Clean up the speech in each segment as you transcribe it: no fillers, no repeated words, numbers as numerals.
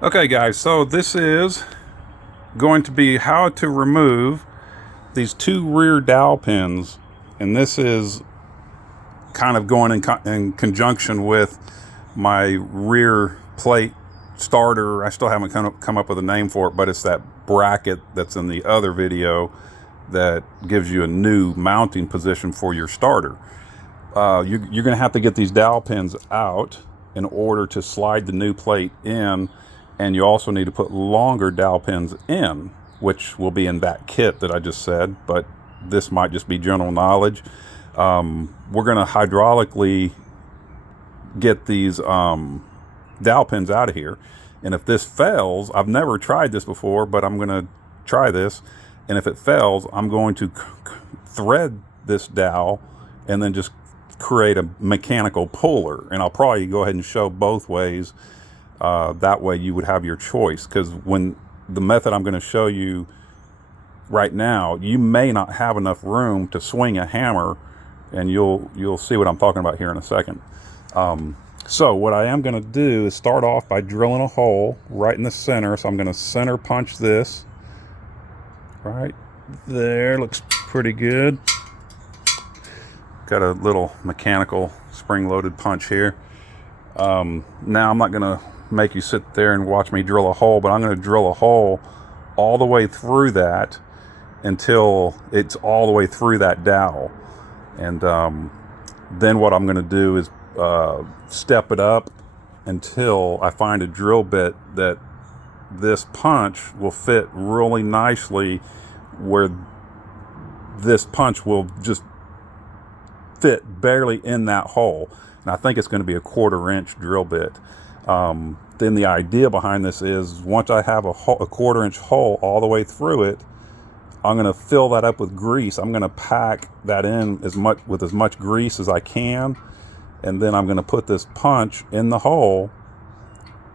Okay guys, so this is going to be how to remove these two rear dowel pins, and this is kind of going in conjunction with my rear plate starter. I still haven't come up with a name for it, but it's that bracket that's in the other video that gives you a new mounting position for your starter. You're going to have to get these dowel pins out in order to slide the new plate in, and you also need to put longer dowel pins in, which will be in that kit that I just said, but this might just be general knowledge. We're going to hydraulically get these dowel pins out of here, and if this fails, I've never tried this before, but I'm going to try this, and if it fails, I'm going to thread this dowel and then just create a mechanical puller, and I'll probably go ahead and show both ways. That way you would have your choice, because when the method I'm going to show you right now, you may not have enough room to swing a hammer, and you'll see what I'm talking about here in a second. So what I am going to do is start off by drilling a hole right in the center. So I'm going to center punch this right there. Looks pretty good. Got a little mechanical spring-loaded punch here. Now I'm not going to make you sit there and watch me drill a hole, but I'm going to drill a hole all the way through that until it's all the way through that dowel. And then what I'm going to do is step it up until I find a drill bit that this punch will fit really nicely, where this punch will just fit barely in that hole, and I think it's going to be a 1/4 inch drill bit. Then the idea behind this is, once I have a 1/4 inch hole all the way through it, I'm going to fill that up with grease. I'm going to pack that in as much grease as I can, and then I'm going to put this punch in the hole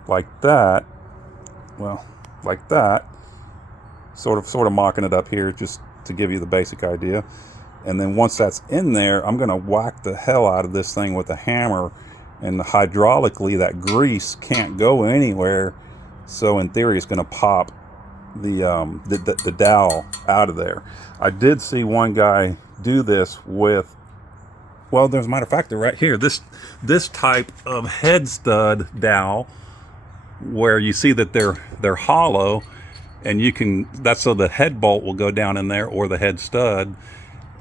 like that. Well, like that, sort of mocking it up here just to give you the basic idea. And then once that's in there, I'm going to whack the hell out of this thing with a hammer, and hydraulically that grease can't go anywhere. So in theory, it's going to pop the dowel out of there. I did see one guy do this with, well, there's a matter of fact, they're right here. This type of head stud dowel, where you see that they're hollow, and that's so the head bolt will go down in there, or the head stud.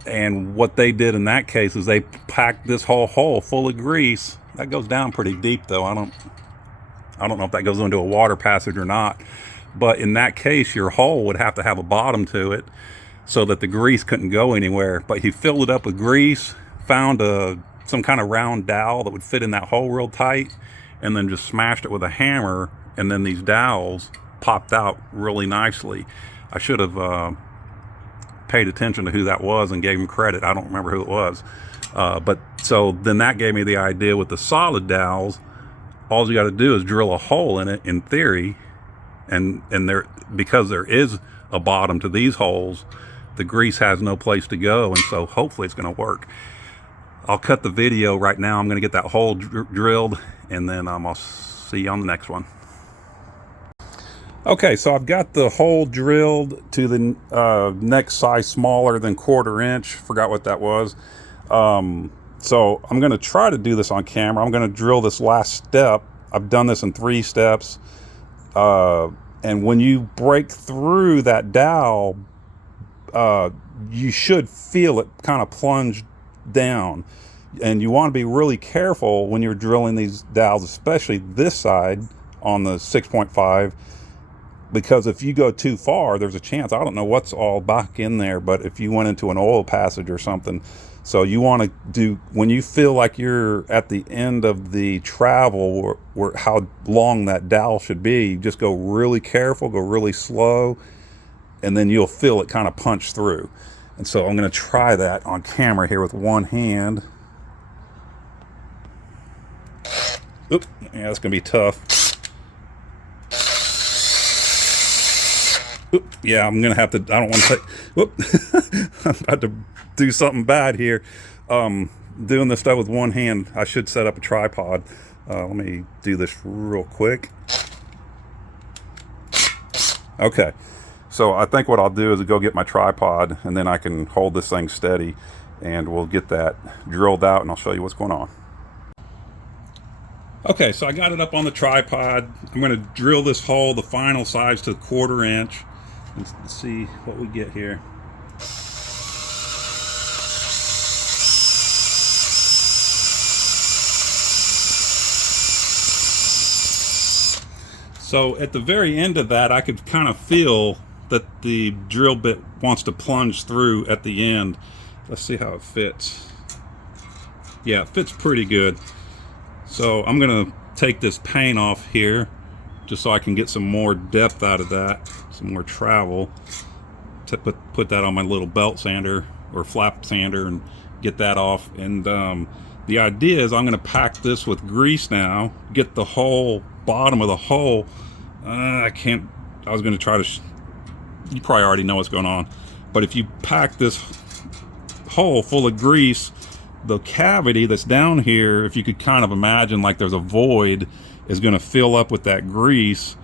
And what they did in that case is they packed this whole hole full of grease. That goes down pretty deep, though. I don't know if that goes into a water passage or not. But in that case, your hole would have to have a bottom to it so that the grease couldn't go anywhere. But he filled it up with grease, found some kind of round dowel that would fit in that hole real tight, and then just smashed it with a hammer, and then these dowels popped out really nicely. I should have paid attention to who that was and gave him credit. I don't remember who it was. But so then that gave me the idea with the solid dowels. All you got to do is drill a hole in it, in theory, and because there is a bottom to these holes, the grease has no place to go, and so hopefully it's going to work. I'll cut the video right now. I'm going to get that hole drilled, and then I'll see you on the next one. Okay, so I've got the hole drilled to the next size smaller than 1/4 inch. Forgot what that was. So I'm going to try to do this on camera. I'm going to drill this last step. I've done this in 3 steps. And when you break through that dowel, you should feel it kind of plunge down. And you want to be really careful when you're drilling these dowels, especially this side on the 6.5. Because if you go too far, there's a chance, I don't know what's all back in there, but if you went into an oil passage or something. So you want to do, when you feel like you're at the end of the travel, where how long that dowel should be, just go really careful, go really slow, and then you'll feel it kind of punch through. And so I'm going to try that on camera here with one hand. Oop, yeah, that's going to be tough. Oop, yeah, I'm gonna have to, I don't want to take, whoop, I'm about to do something bad here. Doing this stuff with one hand. I should set up a tripod. Let me do this real quick. Okay, so I think what I'll do is go get my tripod, and then I can hold this thing steady, and we'll get that drilled out, and I'll show you what's going on. Okay, so I got it up on the tripod. I'm going to drill this hole, the final size, to 1/4 inch. Let's see what we get here. So at the very end of that, I could kind of feel that the drill bit wants to plunge through at the end. Let's see how it fits. Yeah, it fits pretty good. So I'm gonna take this paint off here just so I can get some more depth out of that, some more travel, to put that on my little belt sander or flap sander and get that off. And the idea is I'm gonna pack this with grease now, get the whole bottom of the hole. I can't, I was gonna try to, you probably already know what's going on, but if you pack this hole full of grease, the cavity that's down here, if you could kind of imagine like there's a void, is going to fill up with that grease,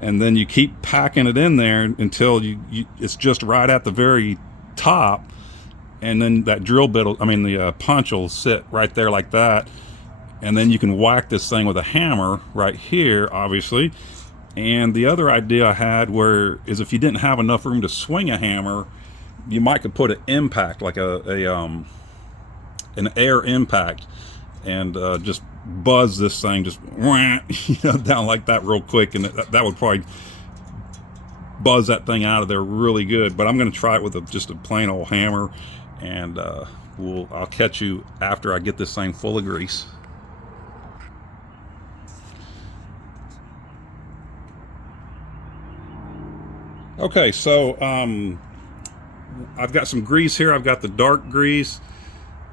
and then you keep packing it in there until it's just right at the very top, and then that drill bit will, the punch will sit right there like that, and then you can whack this thing with a hammer right here, obviously. And the other idea I had is if you didn't have enough room to swing a hammer, you might could put an impact, like an air impact, and just buzz this thing just down like that real quick, and that would probably buzz that thing out of there really good. But I'm going to try it with just a plain old hammer, and I'll catch you after I get this thing full of grease. Okay, so I've got some grease here. I've got the dark grease,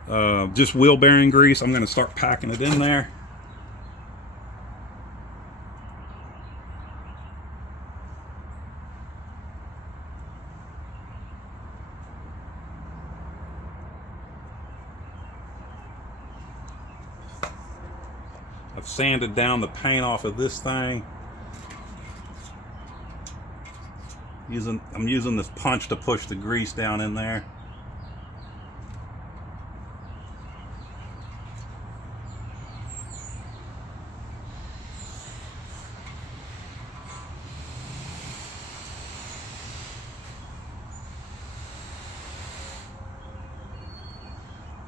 just wheel bearing grease. I'm going to start packing it in there. I've sanded down the paint off of this thing. I'm using this punch to push the grease down in there.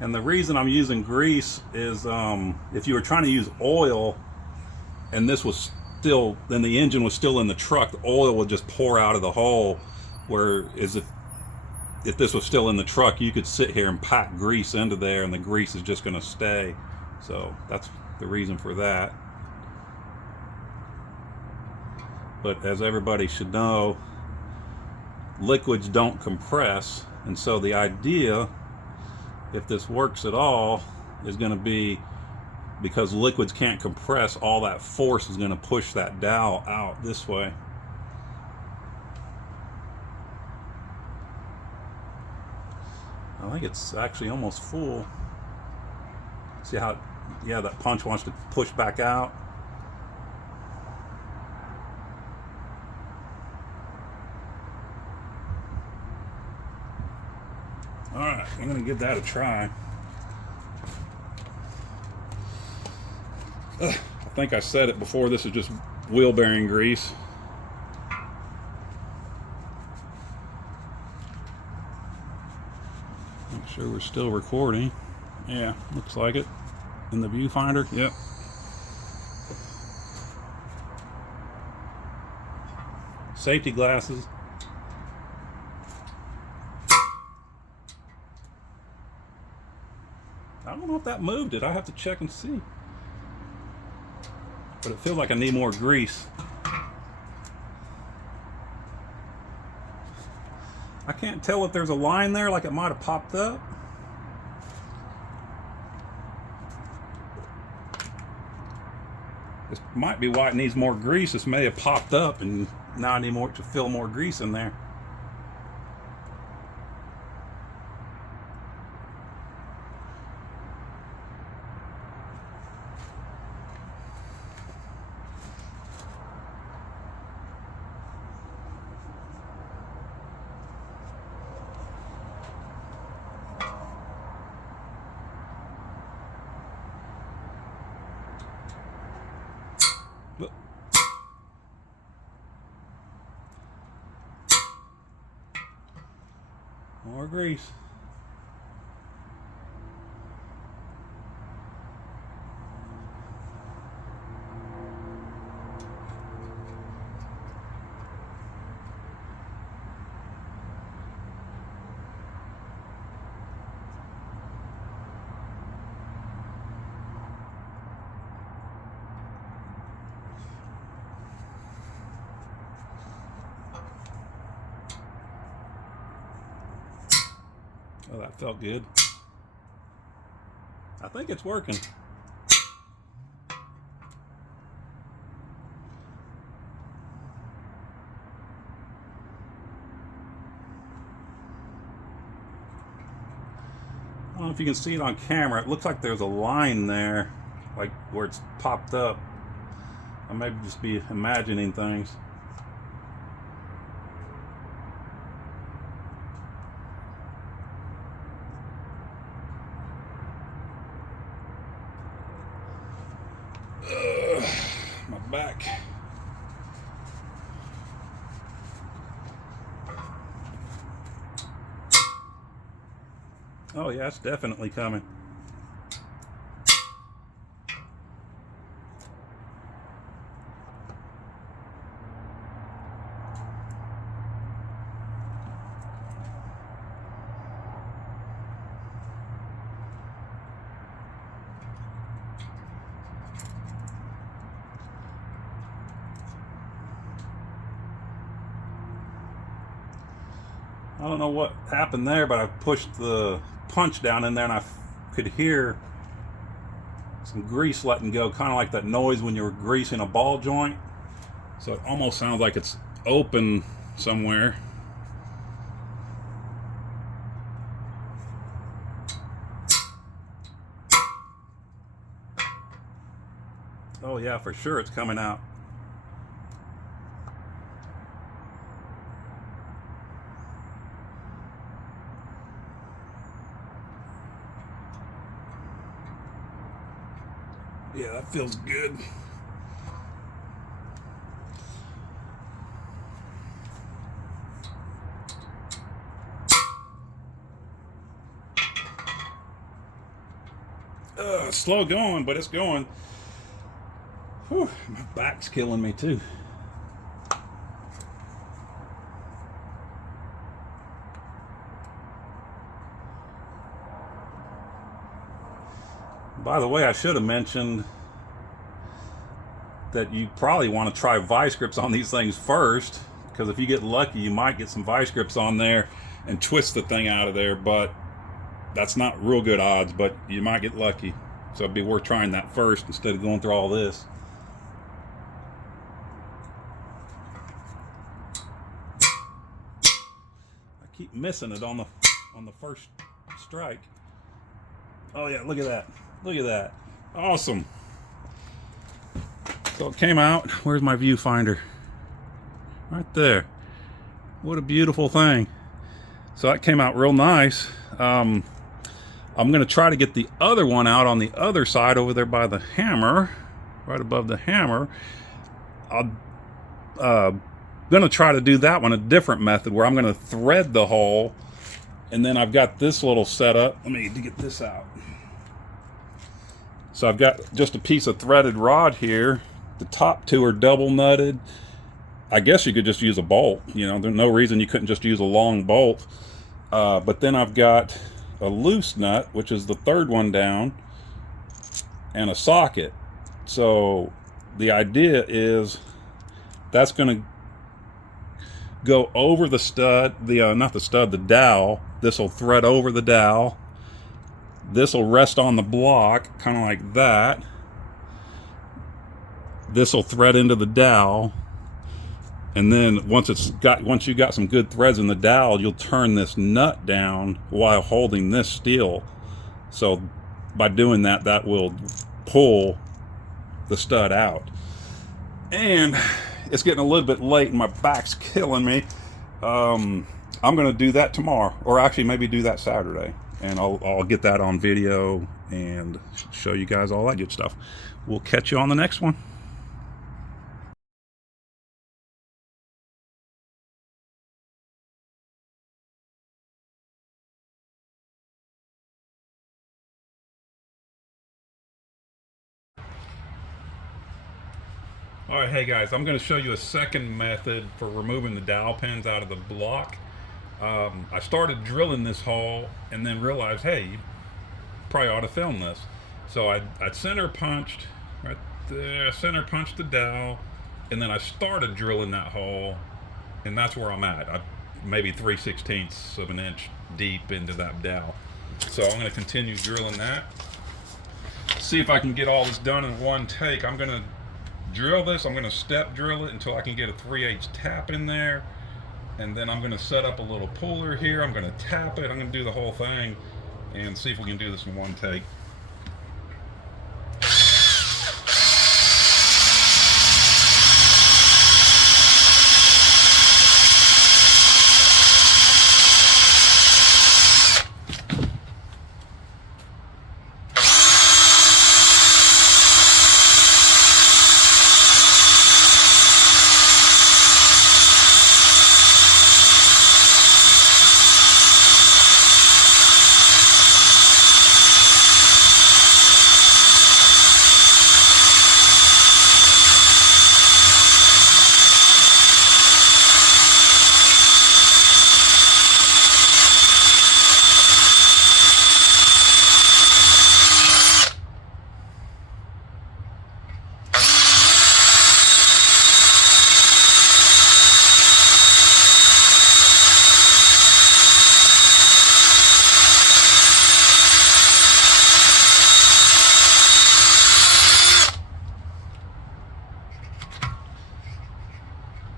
And the reason I'm using grease is if you were trying to use oil and this was still, then the engine was still in the truck, the oil would just pour out of the hole. Whereas if this was still in the truck, you could sit here and pack grease into there and the grease is just going to stay. So that's the reason for that. But as everybody should know, liquids don't compress, and so the idea, if this works at all, is going to be, because liquids can't compress, all that force is going to push that dowel out this way. I think it's actually almost full. See how, yeah, that punch wants to push back out. All right, I'm going to give that a try. I think I said it before, this is just wheel bearing grease. Make sure we're still recording. Yeah, looks like it. In the viewfinder, yep. Safety glasses. I don't know if that moved it. I have to check and see. But it feels like I need more grease. I can't tell if there's a line there, like it might have popped up. This might be why it needs more grease. This may have popped up and now I need more to fill more grease in there. More grease. Oh, that felt good. I think it's working. I don't know if you can see it on camera. It looks like there's a line there, like where it's popped up. I may just be imagining things. My back. Oh yeah, it's definitely coming. I don't know what happened there, but I pushed the punch down in there and I could hear some grease letting go, kind of like that noise when you were greasing a ball joint. So it almost sounds like it's open somewhere. Oh yeah, for sure it's coming out. Yeah, that feels good. It's slow going, but it's going. Whew, my back's killing me too. By the way, I should have mentioned that you probably want to try vice grips on these things first, because if you get lucky, you might get some vice grips on there and twist the thing out of there, but that's not real good odds, but you might get lucky. So it'd be worth trying that first instead of going through all this. I keep missing it on the first strike. Oh yeah, look at that. Look at that. Awesome. So it came out. Where's my viewfinder? Right there. What a beautiful thing. So that came out real nice. I'm going to try to get the other one out on the other side over there by the hammer, right above the hammer. I'm going to try to do that one a different method where I'm going to thread the hole, and then I've got this little setup. Let me get this out. So I've got just a piece of threaded rod here. The top two are double nutted. I guess you could just use a bolt. You know, there's no reason you couldn't just use a long bolt. But then I've got a loose nut, which is the third one down, and a socket. So the idea is that's going to go over the stud, not the stud, the dowel. This will thread over the dowel. This will rest on the block, kind of like that. This will thread into the dowel, and then once you got some good threads in the dowel, you'll turn this nut down while holding this steel. So by doing that, that will pull the stud out. And it's getting a little bit late, and my back's killing me. I'm going to do that tomorrow, or actually maybe do that Saturday. And I'll get that on video and show you guys all that good stuff. We'll catch you on the next one. All right, hey guys, I'm going to show you a second method for removing the dowel pins out of the block. I started drilling this hole and then realized, hey, you probably ought to film this. So I center punched right there, center punched the dowel, and then I started drilling that hole, and that's where I'm at. I'm maybe 3/16 of an inch deep into that dowel. So I'm going to continue drilling that. See if I can get all this done in one take. I'm going to drill this. I'm going to step drill it until I can get a 3/8 tap in there, and then I'm going to set up a little puller here. I'm going to tap it. I'm going to do the whole thing and see if we can do this in one take.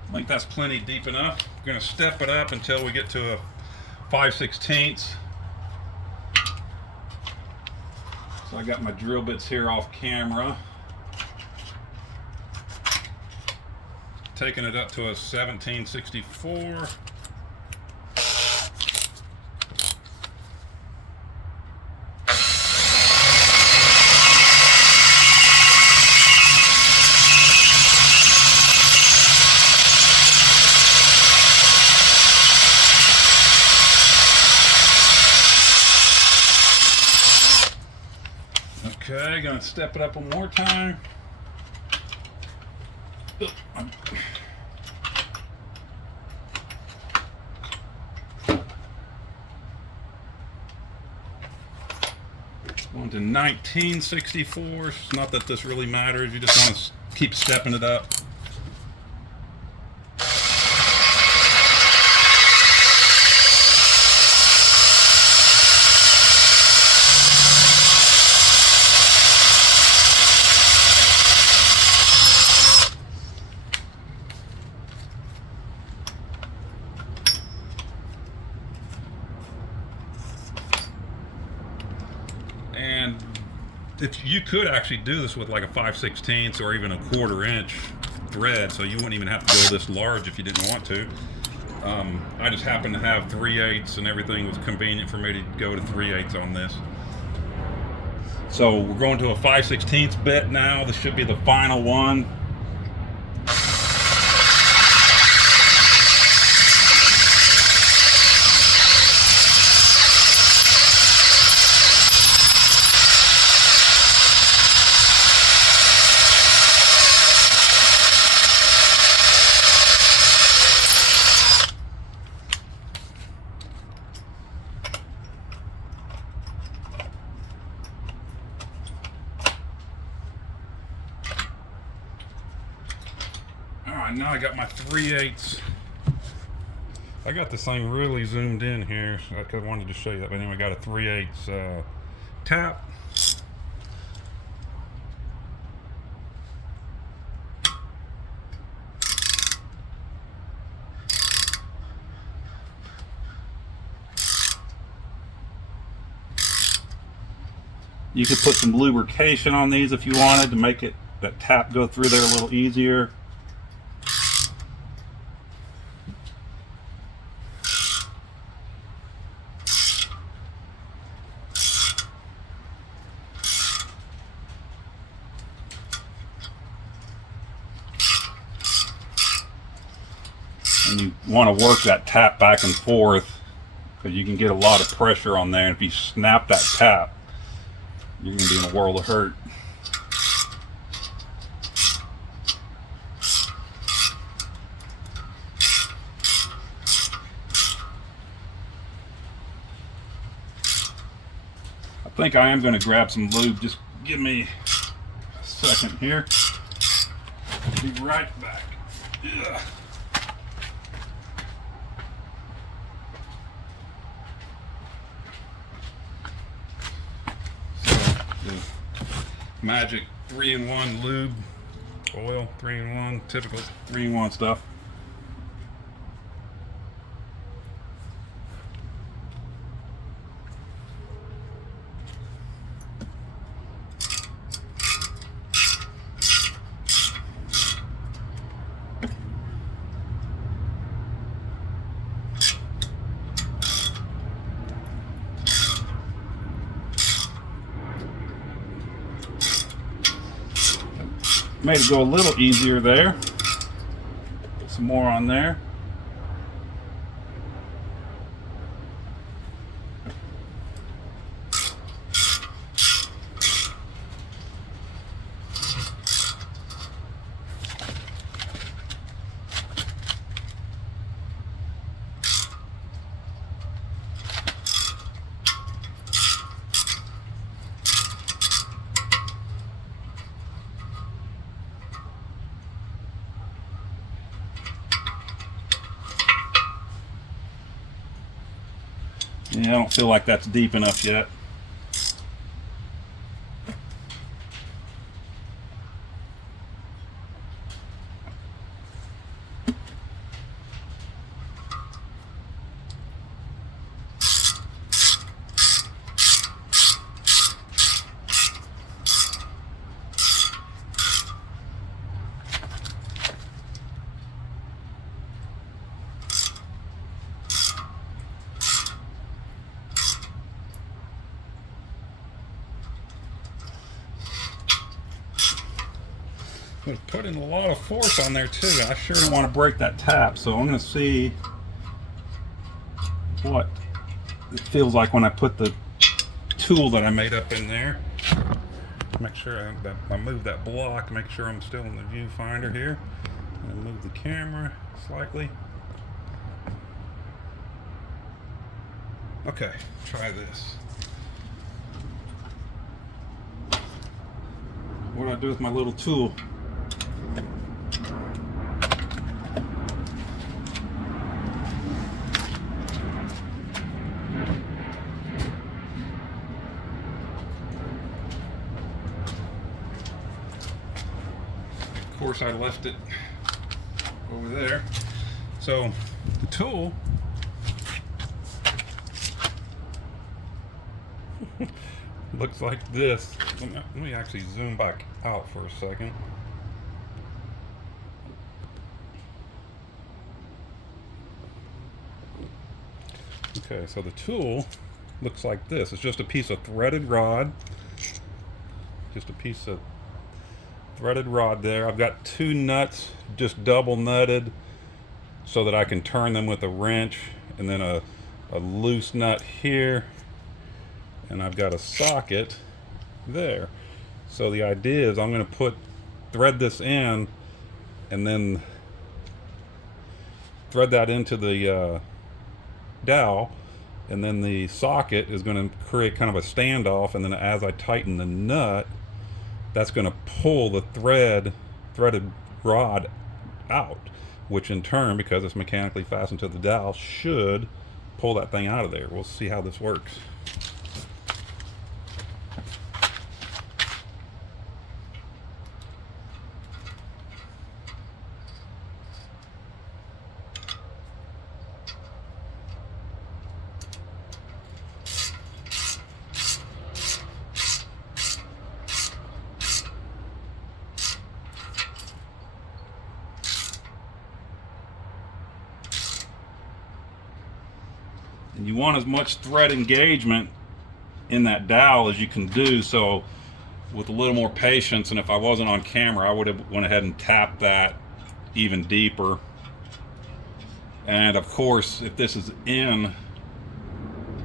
I think that's plenty deep enough. We're going to step it up until we get to a 5/16. So I got my drill bits here off camera. Taking it up to a 17/64. Okay, gonna step it up one more time. Going to 19/64. Not that this really matters. You just want to keep stepping it up. And if you could actually do this with like a 5/16 or even a 1/4 inch thread, so you wouldn't even have to go this large if you didn't want to. I just happen to have 3/8 and everything was convenient for me to go to 3/8 on this. So we're going to a 5/16 bit now. This should be the final one. Alright, now I got my 3/8. I got this thing really zoomed in here, so I wanted to show you that. But anyway, I got a 3/8 tap. You could put some lubrication on these if you wanted to make it that tap go through there a little easier. And you want to work that tap back and forth because you can get a lot of pressure on there. And if you snap that tap, you're going to be in a world of hurt. think I am going to grab some lube. Just give me a second here. Be right back. Ugh. The magic 3-in-1 lube, oil, 3-in-1, typical 3-in-1 stuff. Made it go a little easier there. Put some more on there. Yeah, I don't feel like that's deep enough yet. I'm putting a lot of force on there too. I sure don't want to break that tap, so I'm going to see what it feels like when I put the tool that I made up in there. Make sure I move that block, make sure I'm still in the viewfinder here. And move the camera slightly. Okay, try this. What do I do with my little tool? Of course, I left it over there. So the tool looks like this. Let me actually zoom back out for a second. Okay, so the tool looks like this. It's just a piece of threaded rod. Just a piece of threaded rod there. I've got 2 nuts just double nutted so that I can turn them with a wrench, and then a loose nut here, and I've got a socket there. So the idea is I'm going to thread this in and then thread that into the dowel, and then the socket is going to create kind of a standoff, and then as I tighten the nut, that's going to pull the threaded rod out, which in turn, because it's mechanically fastened to the dowel, should pull that thing out of there. We'll see how this works. And you want as much thread engagement in that dowel as you can do, so with a little more patience, and if I wasn't on camera, I would have went ahead and tapped that even deeper. And of course, if this is in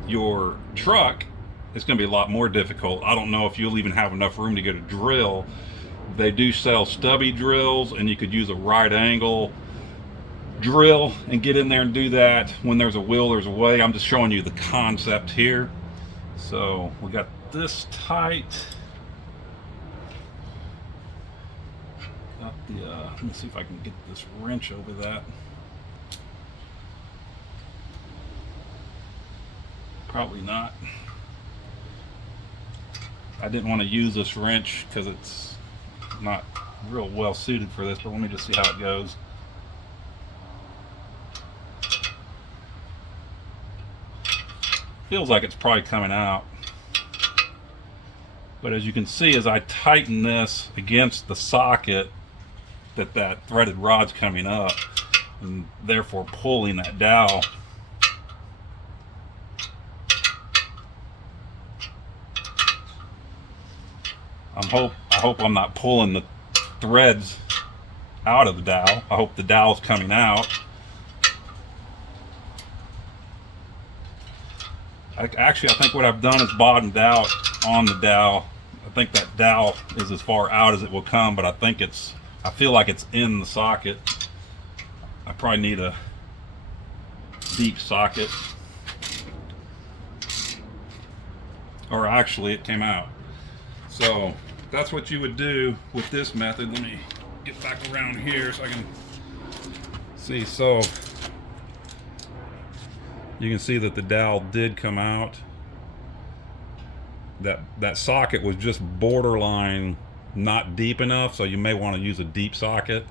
your truck, it's going to be a lot more difficult. I don't know if you'll even have enough room to get a drill. They do sell stubby drills, and you could use a right angle drill and get in there and do that. When there's a will, there's a way. I'm just showing you the concept here. So we got this tight. Got the, let me see if I can get this wrench over that. Probably not. I didn't want to use this wrench because it's not real well suited for this, but let me just see how it goes. Feels like it's probably coming out. But as you can see, as I tighten this against the socket, that threaded rod's coming up and therefore pulling that dowel. I hope I'm not pulling the threads out of the dowel. I hope the dowel's coming out. Actually, I think what I've done is bottomed out on the dowel. I think that dowel is as far out as it will come, but I feel like it's in the socket. I probably need a deep socket. Or actually, it came out. So that's what you would do with this method. Let me get back around here so I can see. So you can see that the dowel did come out. That socket was just borderline not deep enough, so you may want to use a deep socket,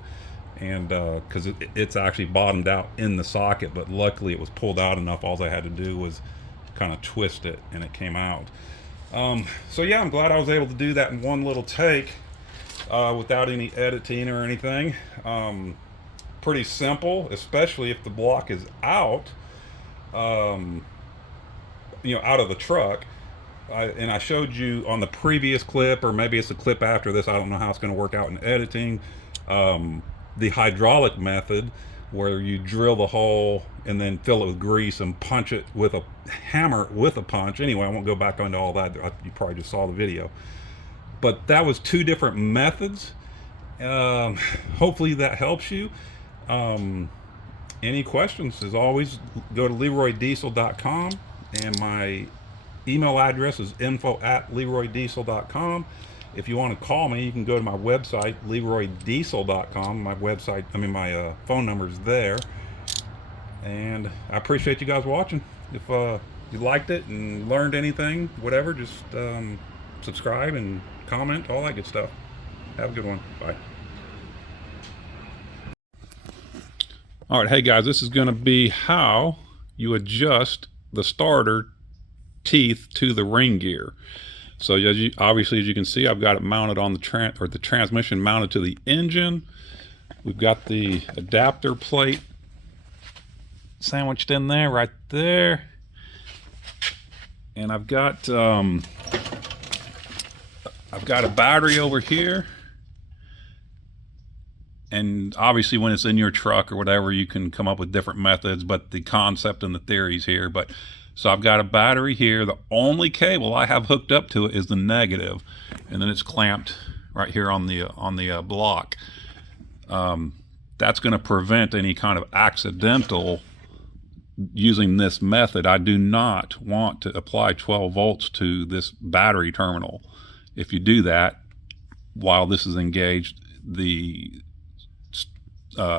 and because it's actually bottomed out in the socket, but luckily it was pulled out enough. All I had to do was kind of twist it and it came out. So yeah, I'm glad I was able to do that in one little take without any editing or anything. Pretty simple, especially if the block is out, out of the truck. And I showed you on the previous clip, or maybe it's a clip after this, I don't know how it's going to work out in editing, the hydraulic method, where you drill the hole and then fill it with grease and punch it with a hammer with a punch. Anyway, I won't go back into all that. You probably just saw the video. But that was two different methods. Hopefully that helps you. Any questions, as always, go to LeroyDiesel.com, and my email address is info@LeroyDiesel.com. If you want to call me, you can go to my website, LeroyDiesel.com. My phone number is there. And I appreciate you guys watching. If you liked it and learned anything, whatever, just subscribe and comment, all that good stuff. Have a good one. Bye. All right, hey guys, this is going to be how you adjust the starter teeth to the ring gear. So obviously, as you can see, I've got it mounted on the transmission mounted to the engine. We've got the adapter plate sandwiched in there, right there. And I've got a battery over here. And obviously, when it's in your truck or whatever, you can come up with different methods, but the concept and the theory's here. So I've got a battery here. The only cable I have hooked up to it is the negative, and then it's clamped right here on the block. That's going to prevent any kind of accidental using this method. I do not want to apply 12 volts to this battery terminal. If you do that while this is engaged, the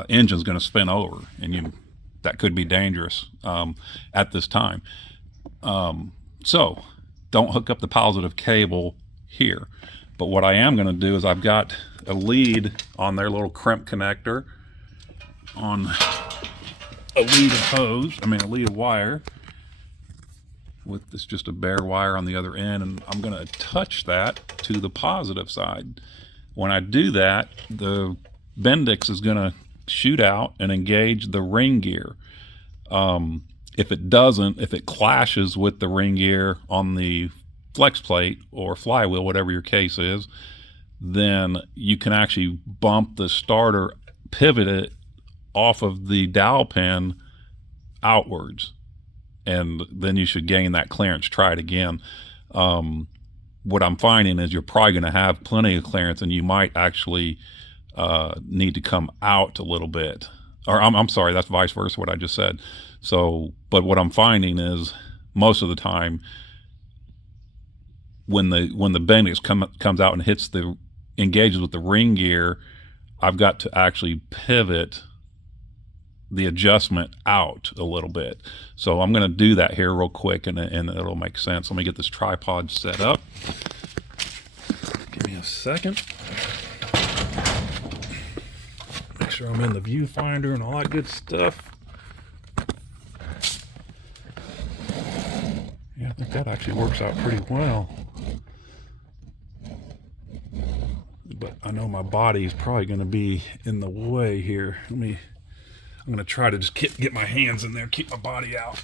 engine's going to spin over, and that could be dangerous at this time. So don't hook up the positive cable here. But what I am going to do is I've got a lead on their little crimp connector on a lead of wire with this just a bare wire on the other end, and I'm going to attach that to the positive side. When I do that, the Bendix is going to shoot out and engage the ring gear. If it clashes with the ring gear on the flex plate or flywheel, whatever your case is, then you can actually bump the starter, pivot it off of the dowel pin outwards, and then you should gain that clearance. Try it again. What I'm finding is you're probably going to have plenty of clearance, and you might actually need to come out a little bit. Or I'm sorry, that's vice versa what I just said. So, but what I'm finding is most of the time when the Bendix comes out and engages with the ring gear, I've got to actually pivot the adjustment out a little bit. So I'm going to do that here real quick, and it'll make sense. Let me get this tripod set up. Give me a second. Make sure I'm in the viewfinder and all that good stuff. Yeah, I think that actually works out pretty well. But I know my body is probably going to be in the way here. I'm going to try to just get my hands in there, keep my body out.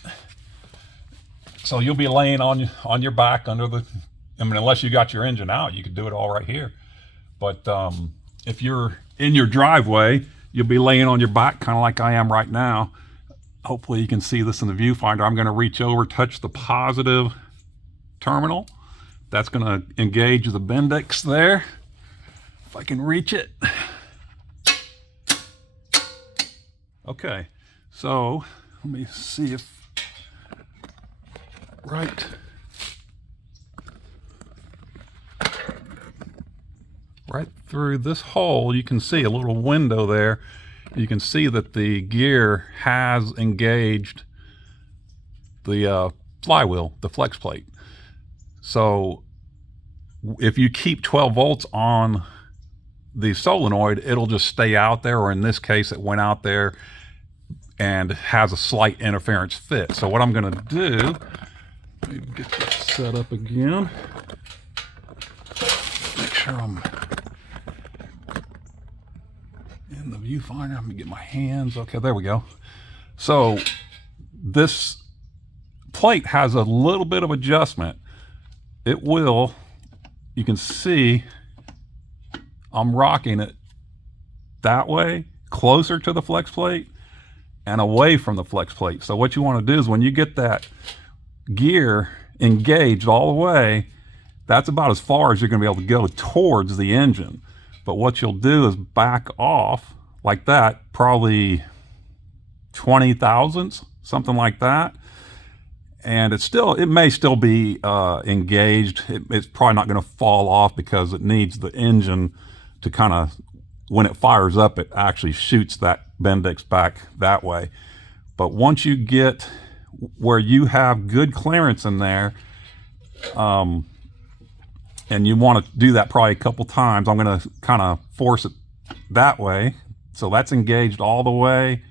So you'll be laying on your back under the, I mean, unless you got your engine out, you could do it all right here. But if you're in your driveway, you'll be laying on your back, kind of like I am right now. Hopefully you can see this in the viewfinder. I'm going to reach over, touch the positive terminal. That's going to engage the Bendix there. If I can reach it. Okay, so let me see if right through this hole, you can see a little window there. You can see that the gear has engaged the flywheel, the flex plate. So if you keep 12 volts on the solenoid, it'll just stay out there, or in this case, it went out there and has a slight interference fit. So what I'm going to do, let me get this set up again. Make sure I'm in the viewfinder. I'm going to get my hands. Okay, there we go. So this plate has a little bit of adjustment. It will, you can see I'm rocking it that way, closer to the flex plate and away from the flex plate. So what you want to do is when you get that gear engaged all the way, that's about as far as you're going to be able to go towards the engine. But what you'll do is back off like that, probably 20 thousandths, something like that. And it may still be engaged. It's probably not going to fall off because it needs the engine to kind of, when it fires up, it actually shoots that Bendix back that way. But once you get where you have good clearance in there, and you want to do that probably a couple times, I'm going to kind of force it that way. So that's engaged all the way.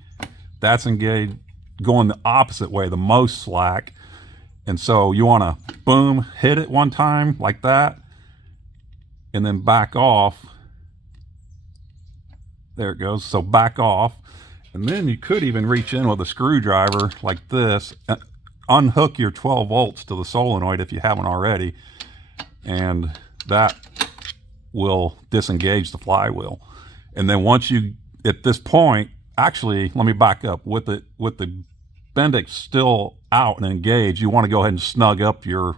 That's engaged going the opposite way, the most slack. And so you want to, boom, hit it one time like that, and then back off. There it goes. So back off. And then you could even reach in with a screwdriver like this, unhook your 12 volts to the solenoid if you haven't already, and that will disengage the flywheel. And then once you, at this point, actually, let me back up. With the Bendix still out and engaged, you want to go ahead and snug up your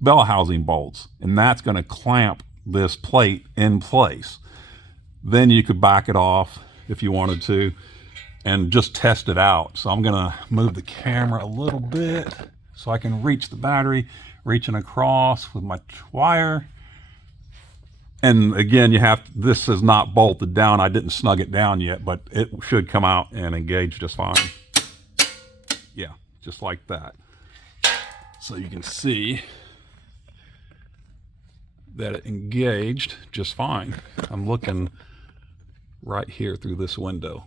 bell housing bolts, and that's going to clamp this plate in place. Then you could back it off if you wanted to and just test it out. So I'm going to move the camera a little bit so I can reach the battery, reaching across with my wire. And again, this is not bolted down. I didn't snug it down yet, but it should come out and engage just fine. Yeah, just like that. So you can see that it engaged just fine. I'm looking right here through this window.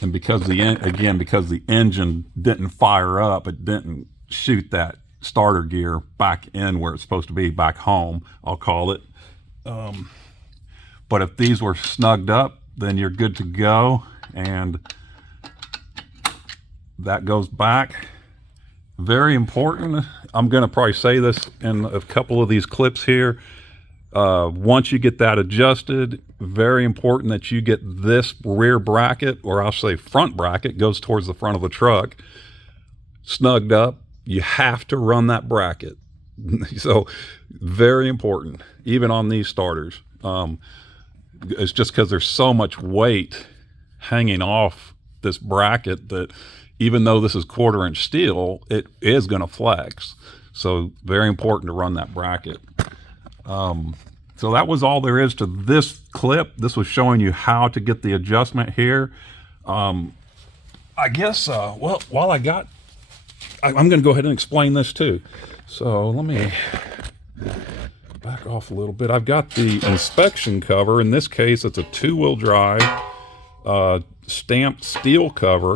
And because the engine didn't fire up, it didn't shoot that starter gear back in where it's supposed to be, back home, I'll call it. But if these were snugged up, then you're good to go. And that goes back. Very important. I'm going to probably say this in a couple of these clips here. Once you get that adjusted, very important that you get this rear bracket, or I'll say front bracket, goes towards the front of the truck, snugged up. You have to run that bracket. So very important, even on these starters. It's just because there's so much weight hanging off this bracket that even though this is 1/4" steel, it is going to flex. So very important to run that bracket. So that was all there is to this clip. This was showing you how to get the adjustment here. I guess, well, while I'm going to go ahead and explain this too. So let me back off a little bit. I've got the inspection cover. In this case, it's a 2-wheel drive stamped steel cover.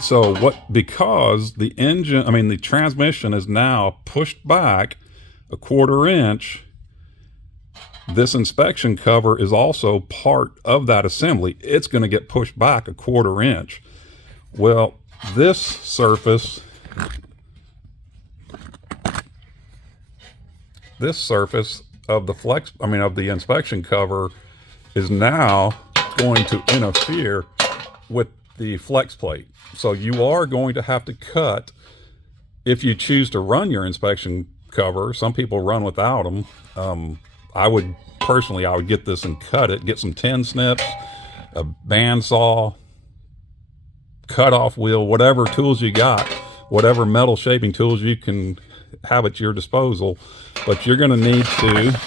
So because the the transmission is now pushed back a 1/4". This inspection cover is also part of that assembly. It's going to get pushed back a 1/4". Well, this surface of the inspection cover is now going to interfere with the flex plate. So you are going to have to cut if you choose to run your inspection cover. Some people run without them. I would get this and cut it, get some 10 snips, a bandsaw, cut-off wheel, whatever tools you got, whatever metal shaping tools you can have at your disposal. But you're going to need to,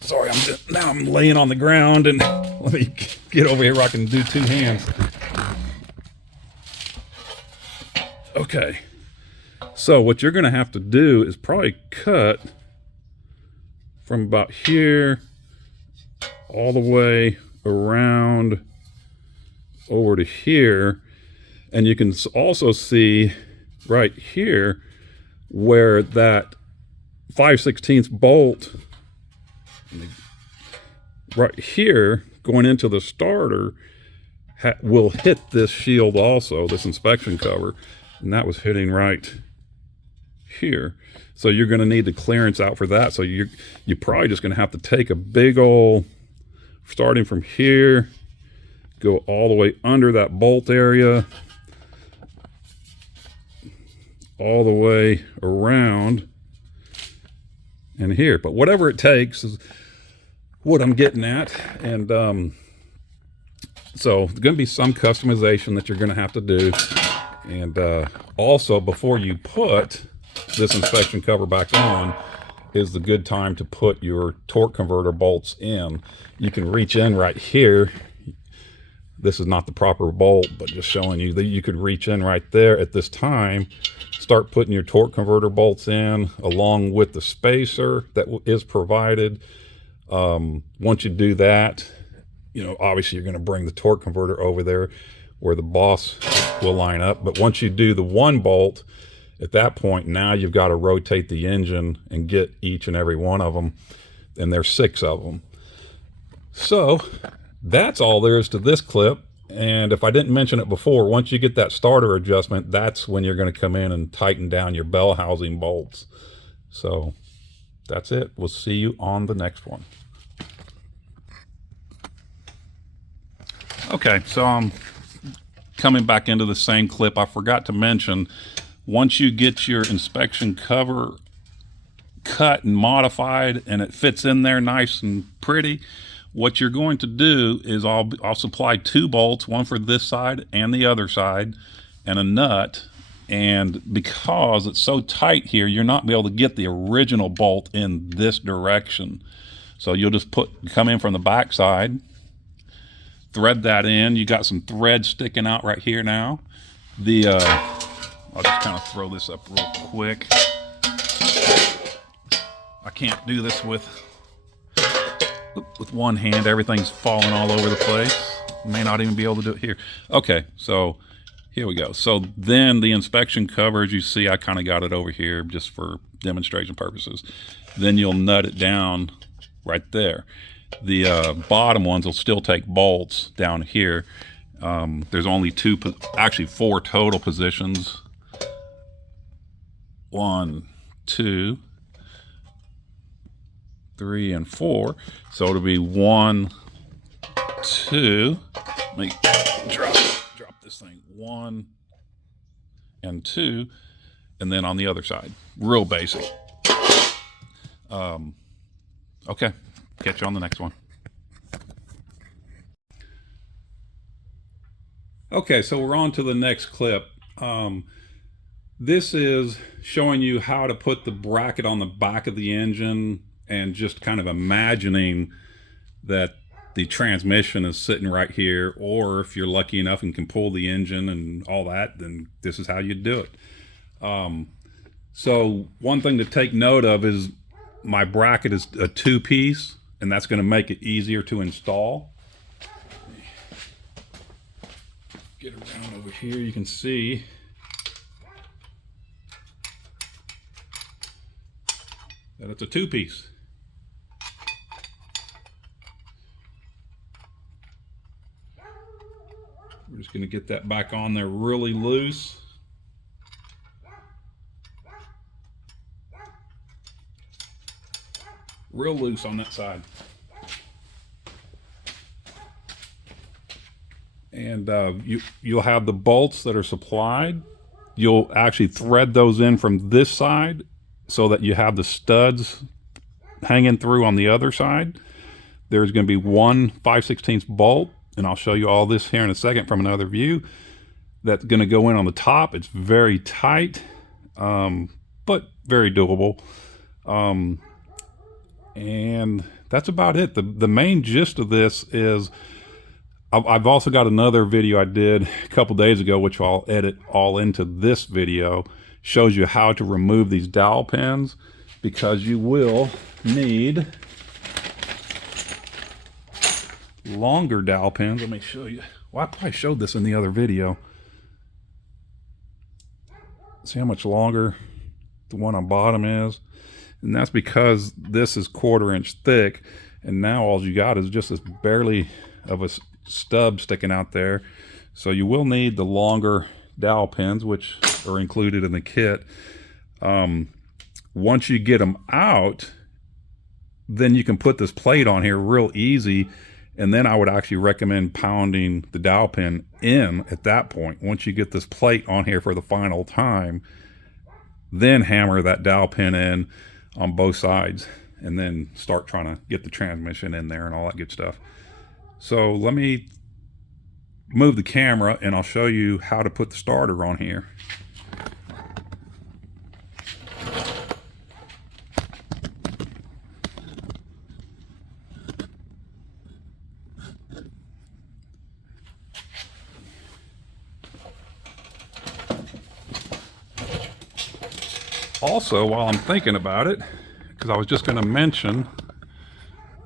sorry, I'm laying on the ground, and let me get over here where I can do 2 hands. Okay, so what you're going to have to do is probably cut from about here all the way around over to here. And you can also see right here where that 5/16 bolt right here going into the starter will hit this shield also, this inspection cover, and that was hitting right here. So you're going to need the clearance out for that. So you're probably just going to have to take a big old, starting from here, go all the way under that bolt area, all the way around and here. But whatever it takes is what I'm getting at. And so there's going to be some customization that you're going to have to do. And also, before you put this inspection cover back on, is the good time to put your torque converter bolts in. You can reach in right here. This is not the proper bolt, but just showing you that you could reach in right there at this time, start putting your torque converter bolts in along with the spacer that is provided. Once you do that, obviously you're going to bring the torque converter over there where the boss will line up. But once you do the 1 bolt, at that point, now you've got to rotate the engine and get each and every one of them, and there's 6 of them. So that's all there is to this clip. And if I didn't mention it before, once you get that starter adjustment, that's when you're going to come in and tighten down your bell housing bolts. So that's it. We'll see you on the next one. Okay, so I'm coming back into the same clip. I forgot to mention, once you get your inspection cover cut and modified and it fits in there nice and pretty, what you're going to do is I'll supply 2 bolts, one for this side and the other side, and a nut. And because it's so tight here, you're not be able to get the original bolt in this direction. So you'll just come in from the back side, thread that in. You got some thread sticking out right here now. I'll just kind of throw this up real quick. I can't do this with one hand. Everything's falling all over the place. May not even be able to do it here. Okay, so here we go. So then the inspection cover, as you see, I kind of got it over here just for demonstration purposes. Then you'll nut it down right there. The bottom ones will still take bolts down here. There's only 4 total positions. 1, 2, 3, and 4. So it'll be 1, 2. Let me drop this thing. 1 and 2, and then on the other side. Real basic. Okay, catch you on the next one. Okay, so we're on to the next clip. This is showing you how to put the bracket on the back of the engine and just kind of imagining that the transmission is sitting right here, or if you're lucky enough and can pull the engine and all that, then this is how you do it. So one thing to take note of is my bracket is a 2-piece, and that's going to make it easier to install. Get around over here, you can see that it's a 2-piece. We're just going to get that back on there really loose. Real loose on that side. And you'll have the bolts that are supplied. You'll actually thread those in from this side so that you have the studs hanging through on the other side. There's going to be one 5/16 bolt, and I'll show you all this here in a second from another view, that's going to go in on the top. It's very tight, but very doable. And that's about it. The main gist of this is I've also got another video I did a couple days ago, which I'll edit all into this video, shows you how to remove these dowel pins, because you will need longer dowel pins. Let me show you. Well, I probably showed this in the other video. See how much longer the one on bottom is? And that's because this is 1/4 inch thick, and now all you got is just this barely of a stub sticking out there. So you will need the longer dowel pins, which are included in the kit. Once you get them out, then you can put this plate on here real easy, and then I would actually recommend pounding the dowel pin in at that point. Once you get this plate on here for the final time, then hammer that dowel pin in on both sides, and then start trying to get the transmission in there and all that good stuff. So let me move the camera and I'll show you how to put the starter on here. Also, while I'm thinking about it, because I was just going to mention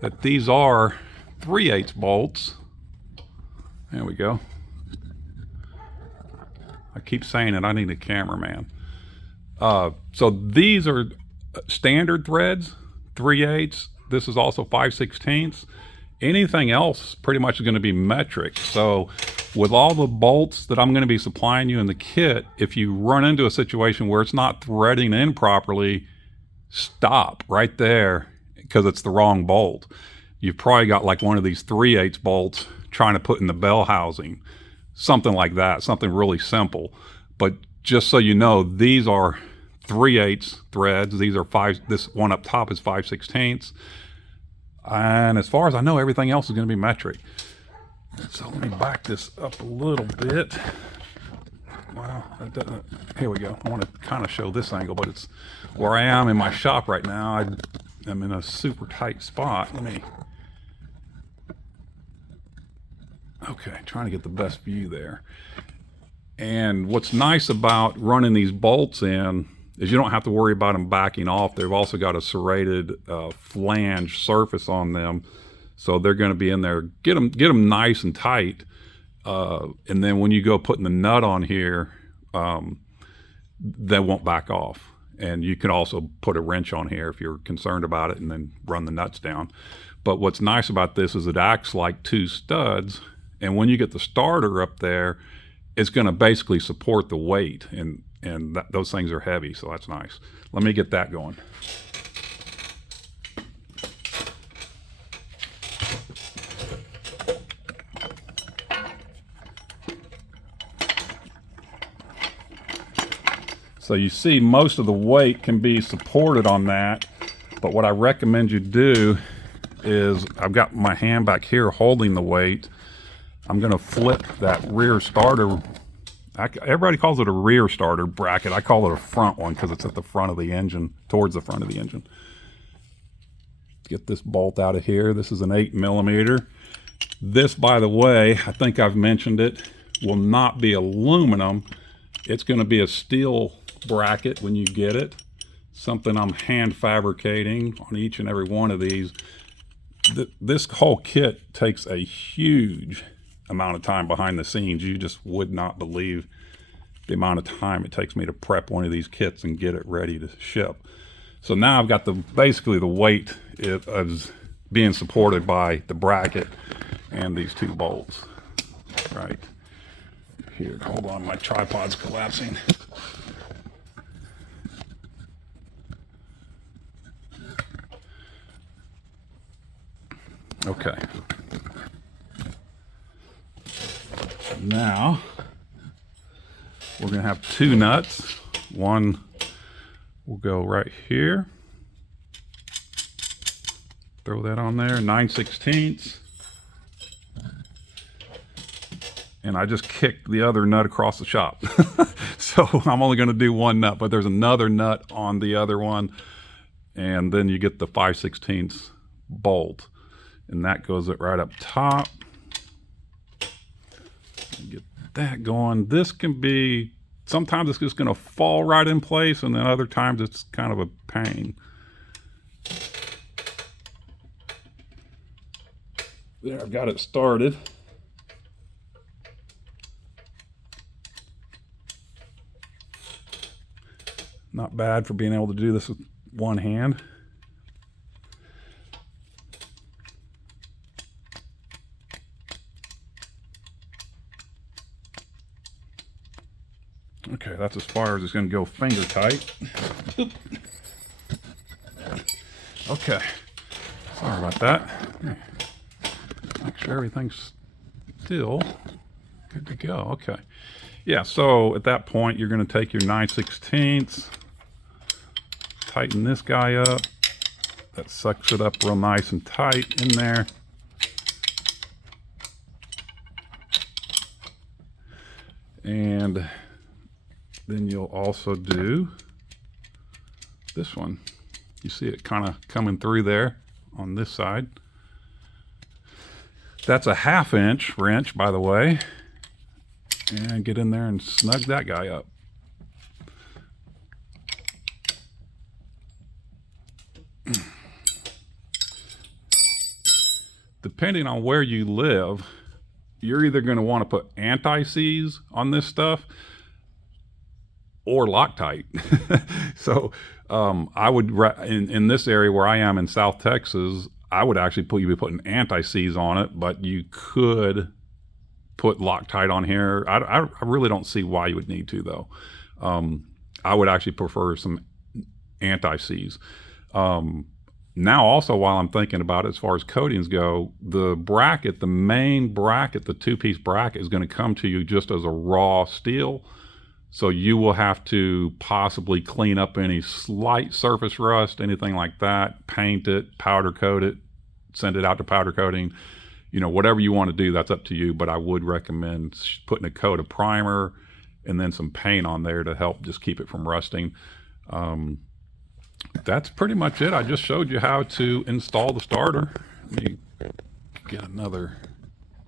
that these are 3/8 bolts. There we go. I keep saying it, I need a cameraman. So these are standard threads, 3/8. This is also 5/16. Anything else pretty much is going to be metric. So with all the bolts that I'm going to be supplying you in the kit, if you run into a situation where it's not threading in properly, stop right there, because it's the wrong bolt. You've probably got like one of these 3/8 bolts trying to put in the bell housing, something like that, something really simple. But just so you know, these are 3/8 threads. These are this one up top is 5/16. And as far as I know, everything else is going to be metric. So let me back this up a little bit. Wow, that doesn't, here we go. I want to kind of show this angle, but it's where I am in my shop right now. I'm in a super tight spot. Okay, trying to get the best view there. And what's nice about running these bolts in is you don't have to worry about them backing off. They've also got a serrated flange surface on them, so they're going to be in there. Get them nice and tight, and then when you go putting the nut on here, they won't back off. And you can also put a wrench on here if you're concerned about it, and then run the nuts down. But what's nice about this is it acts like 2 studs, and when you get the starter up there, it's going to basically support the weight, and those things are heavy, so that's nice. Let me get that going. So you see most of the weight can be supported on that, but what I recommend you do is, I've got my hand back here holding the weight. I'm going to flip that rear starter. Everybody calls it a rear starter bracket. I call it a front one because it's at the front of the engine, towards the front of the engine. Get this bolt out of here. This is an 8mm. This, by the way, I think I've mentioned it, will not be aluminum. It's going to be a steel bracket when you get it. Something I'm hand fabricating on each and every one of these. This whole kit takes a huge amount of time behind the scenes. You just would not believe the amount of time it takes me to prep one of these kits and get it ready to ship. So now I've got basically the weight is being supported by the bracket and these two bolts. Right here, hold on, my tripod's collapsing. Okay. Now we're going to have two nuts. One will go right here. Throw that on there, 9/16. And I just kicked the other nut across the shop. So I'm only going to do one nut, but there's another nut on the other one. And then you get the 5/16 bolt. And that goes right up top. Get that going. This can be, sometimes it's just going to fall right in place, and then other times it's kind of a pain. There, I've got it started. Not bad for being able to do this with one hand. Okay, that's as far as it's going to go finger tight. Oop. Okay, sorry about that. Make sure everything's still good to go. Okay, yeah, so at that point you're going to take your 9/16, tighten this guy up. That sucks it up real nice and tight in there. And then you'll also do this one. You see it kind of coming through there on this side. That's a 1/2 inch wrench, by the way. And get in there and snug that guy up. Depending on where you live, you're either going to want to put anti-seize on this stuff or Loctite. So I would, in this area where I am in South Texas, I would actually you'd be putting anti-seize on it, but you could put Loctite on here. I really don't see why you would need to, though. I would actually prefer some anti-seize. Now also, while I'm thinking about it, as far as coatings go, the bracket, the main bracket, the two-piece bracket is going to come to you just as a raw steel. So you will have to possibly clean up any slight surface rust, anything like that, paint it, powder coat it, send it out to powder coating. You know, whatever you want to do, that's up to you. But I would recommend putting a coat of primer and then some paint on there to help just keep it from rusting. That's pretty much it. I just showed you how to install the starter. Let me get another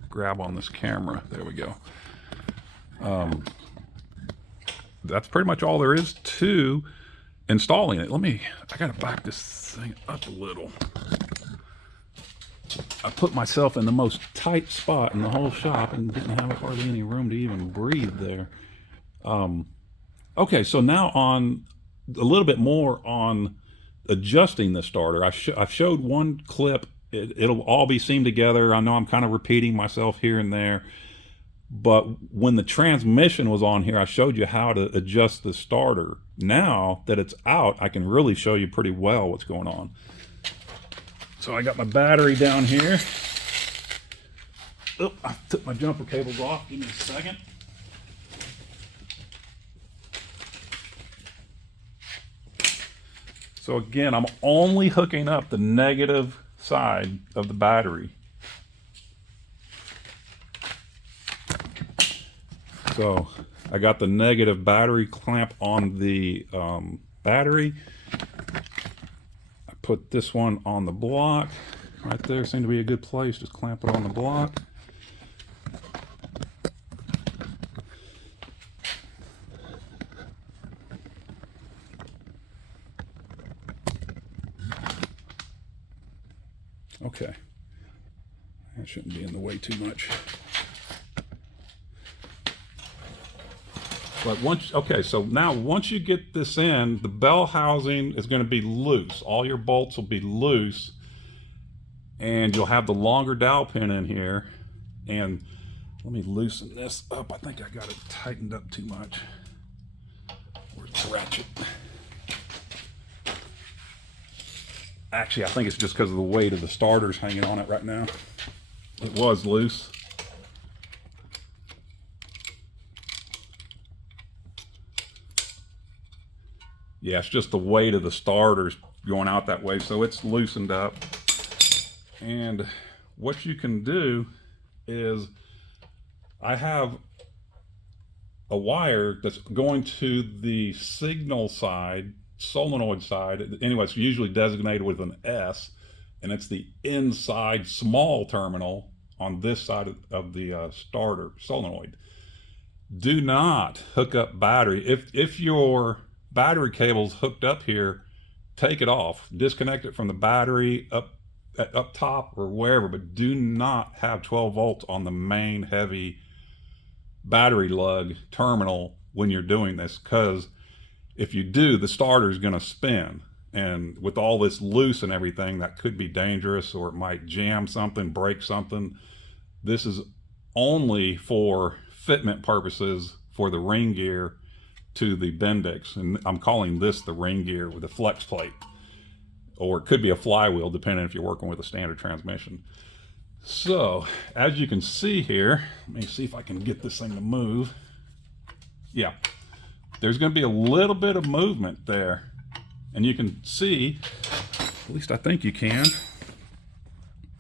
grab on this camera. There we go. That's pretty much all there is to installing it. I gotta back this thing up a little. I put myself in the most tight spot in the whole shop and didn't have hardly any room to even breathe there. Okay, so now on a little bit more on adjusting the starter. I showed one clip. It'll all be seamed together. I know I'm kind of repeating myself here and there, but when the transmission was on here, I showed you how to adjust the starter. Now that it's out, I can really show you pretty well what's going on. So I got my battery down here. Oh, I took my jumper cables off. Give me a second. So again, I'm only hooking up the negative side of the battery. So I got the negative battery clamp on the battery. I put this one on the block right there. Seemed to be a good place. Just clamp it on the block. Okay, that shouldn't be in the way too much. But okay, so now once you get this in, the bell housing is going to be loose. All your bolts will be loose, and you'll have the longer dowel pin in here. And let me loosen this up. I think I got it tightened up too much. Where's the ratchet? Actually, I think it's just because of the weight of the starters hanging on it right now. It was loose. Yeah, it's just the weight of the starters going out that way, so it's loosened up. And what you can do is, I have a wire that's going to the signal side, solenoid side. Anyway, it's usually designated with an S, and it's the inside small terminal on this side of the starter solenoid. Do not hook up battery. If your battery cable's hooked up here, take it off, disconnect it from the battery up top or wherever, but do not have 12 volts on the main heavy battery lug terminal when you're doing this, because if you do, the starter is going to spin, and with all this loose and everything, that could be dangerous, or it might jam something, break something. This is only for fitment purposes for the ring gear to the Bendix, and I'm calling this the ring gear with a flex plate, or it could be a flywheel depending if you're working with a standard transmission. So as you can see here, let me see if I can get this thing to move. Yeah, there's going to be a little bit of movement there, and you can see, at least I think you can.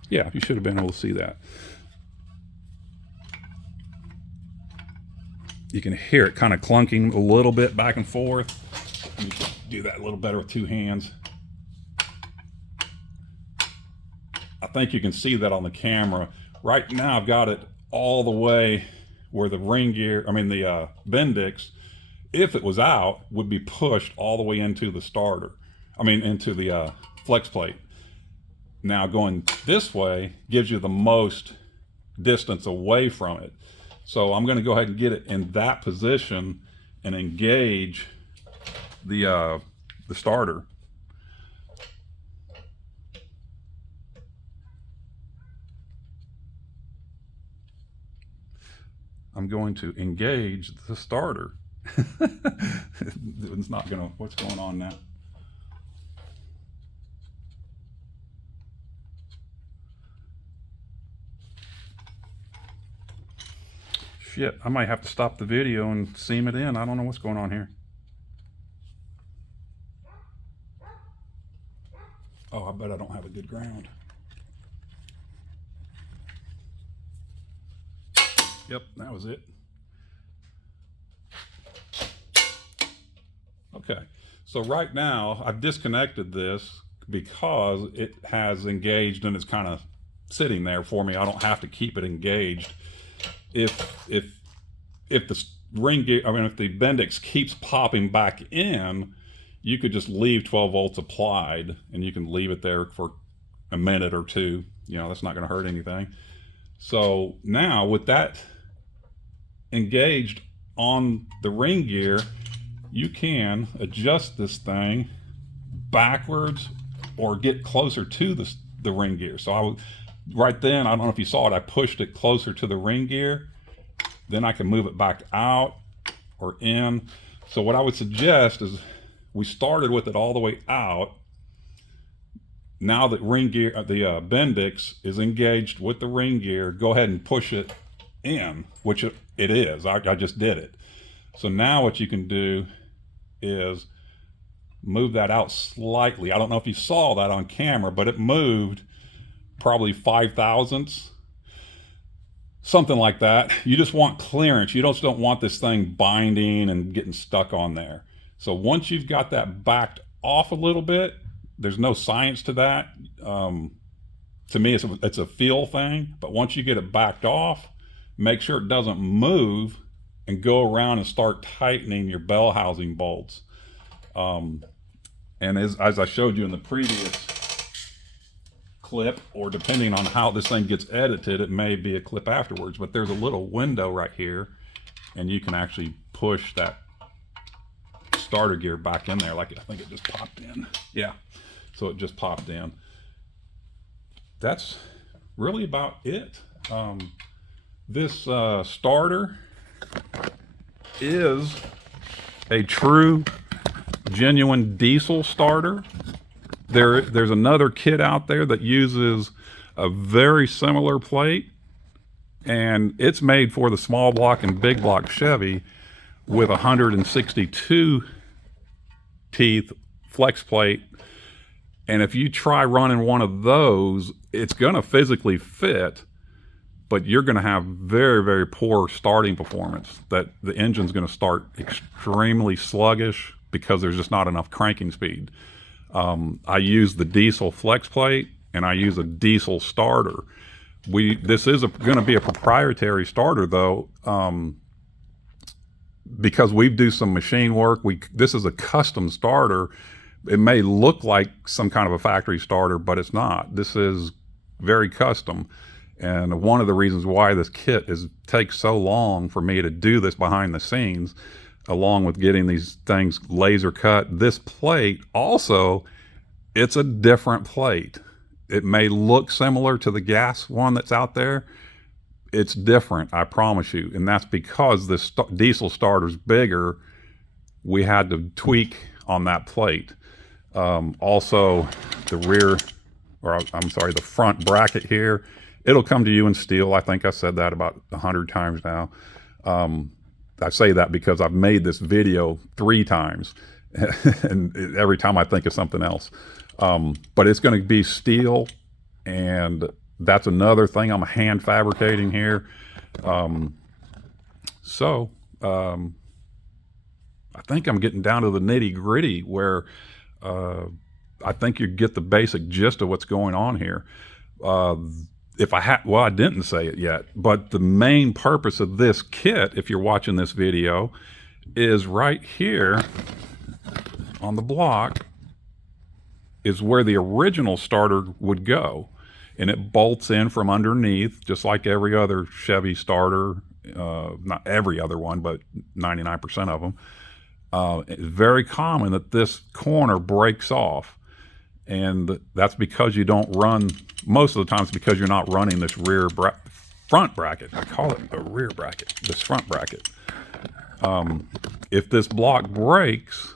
Yeah, you should have been able to see that. You can hear it kind of clunking a little bit back and forth. You can do that a little better with two hands. I think you can see that on the camera. Right now I've got it all the way where the ring gear, the Bendix, if it was out, would be pushed all the way into the starter. Into the flex plate. Now going this way gives you the most distance away from it. So I'm going to go ahead and get it in that position and engage the starter. I'm going to engage the starter. It's not going to, what's going on now? Shit, I might have to stop the video and seam it in. I don't know what's going on here. Oh, I bet I don't have a good ground. Yep, that was it. Okay, so right now I've disconnected this because it has engaged and it's kind of sitting there for me. I don't have to keep it engaged. If the ring gear, if the Bendix keeps popping back in, you could just leave 12 volts applied, and you can leave it there for a minute or two. That's not going to hurt anything. So now with that engaged on the ring gear, you can adjust this thing backwards or get closer to the ring gear. So right then, I don't know if you saw it, I pushed it closer to the ring gear. Then I can move it back out or in. So what I would suggest is, we started with it all the way out. Now that ring gear, the Bendix is engaged with the ring gear, go ahead and push it in, which it is. I just did it. So now what you can do is move that out slightly. I don't know if you saw that on camera, but it moved probably 5 thousandths. something like that. You just want clearance. You just don't want this thing binding and getting stuck on there. So once you've got that backed off a little bit, there's no science to that. To me, it's a feel thing. But once you get it backed off, make sure it doesn't move, and go around and start tightening your bell housing bolts. And as I showed you in the previous clip, or depending on how this thing gets edited, it may be a clip afterwards, but there's a little window right here, and you can actually push that starter gear back in there. Like, I think it just popped in. Yeah, so it just popped in. That's really about it. This starter is a true, genuine diesel starter. There's another kit out there that uses a very similar plate, and it's made for the small block and big block Chevy with 162 teeth flex plate. And if you try running one of those, it's going to physically fit, but you're going to have very, very poor starting performance. That the engine's going to start extremely sluggish because there's just not enough cranking speed. I use the diesel flex plate, and I use a diesel starter. This is going to be a proprietary starter, though, because we do some machine work. This is a custom starter. It may look like some kind of a factory starter, but it's not. This is very custom. And one of the reasons why this kit takes so long for me to do this behind the scenes, along with getting these things laser cut. This plate also, it's a different plate. It may look similar to the gas one that's out there. It's different, I promise you. And that's because this diesel starter's bigger. We had to tweak on that plate. Also, the front bracket here, it'll come to you in steel. I think I said that about 100 times now. I say that because I've made this video 3 times, and every time I think of something else. But it's going to be steel, and that's another thing I'm hand fabricating here. I think I'm getting down to the nitty gritty where I think you get the basic gist of what's going on here. I didn't say it yet, but the main purpose of this kit, if you're watching this video, is right here on the block is where the original starter would go. And it bolts in from underneath, just like every other Chevy starter. Not every other one, but 99% of them. It's very common that this corner breaks off. And that's because you don't run, most of the time it's because you're not running this front bracket. I call it a rear bracket, this front bracket. If this block breaks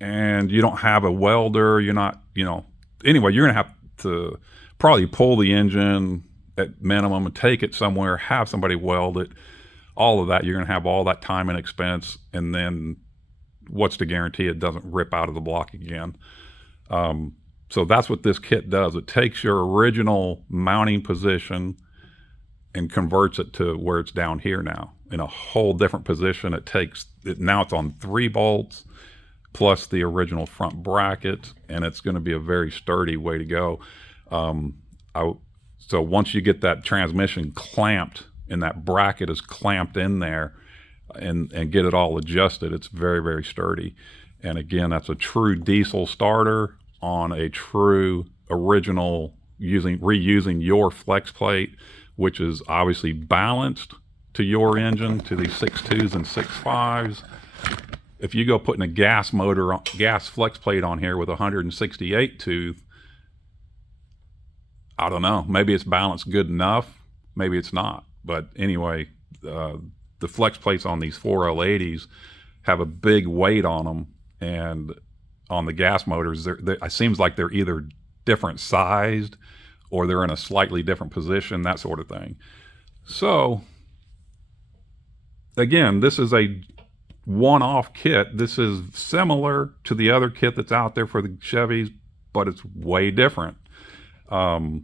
and you don't have a welder, anyway, you're going to have to probably pull the engine at minimum and take it somewhere, have somebody weld it, all of that. You're going to have all that time and expense, and then what's to guarantee it doesn't rip out of the block again? So that's what this kit does. It takes your original mounting position and converts it to where it's down here now in a whole different position. Now it's on 3 bolts plus the original front bracket, and it's going to be a very sturdy way to go. So once you get that transmission clamped and that bracket is clamped in there and get it all adjusted, it's very, very sturdy. And again, that's a true diesel starter on a true original, reusing your flex plate, which is obviously balanced to your engine, to these 6.2s and 6.5s. If you go putting a gas flex plate on here with 168 tooth, I don't know, maybe it's balanced good enough, maybe it's not. But anyway, the flex plates on these 4L80s have a big weight on them, and on the gas motors, it seems like they're either different sized or they're in a slightly different position, that sort of thing. So again, this is a one-off kit. This is similar to the other kit that's out there for the Chevys, but it's way different. And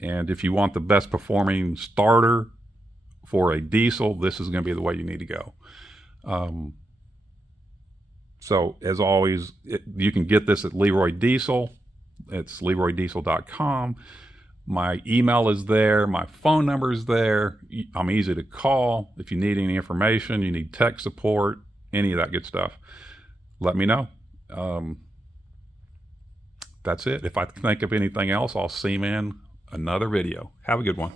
if you want the best performing starter for a diesel, this is going to be the way you need to go. So as always, you can get this at Leroy Diesel. It's leroydiesel.com. My email is there. My phone number is there. I'm easy to call. If you need any information, you need tech support, any of that good stuff, let me know. That's it. If I think of anything else, I'll see you in another video. Have a good one.